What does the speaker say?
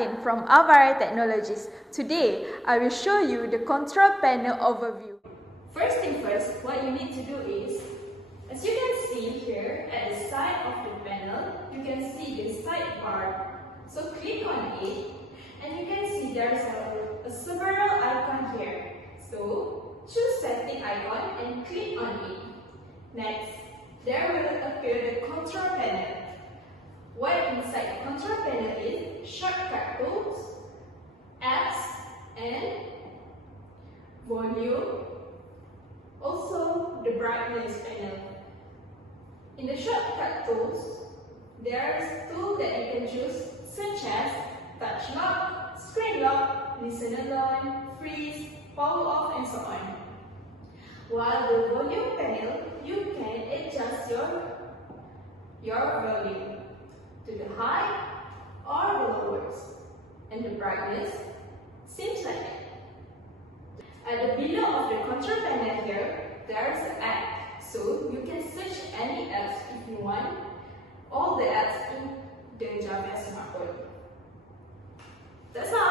Fatin from Avara Technologies. Today, I will show you the control panel overview. First thing first, what you need to do is, as you can see here at the side of the panel, you can see the sidebar. So click on it and you can see there's a several icon here. So choose setting icon and click on it. Next, there will appear the control panel. What inside the control panel is shortcut tools, apps, and volume. Also, the brightness panel. In the shortcut tools, there's tools that you can choose such as touch lock, screen lock, listen alone, freeze, power off, and so on. While the volume panel, you can adjust your volume to the high or the lowest, and the brightness seems like that. At the below of the control panel here, there's an app, so you can search any apps if you want. All the apps in the Javiya Smartboard. That's all.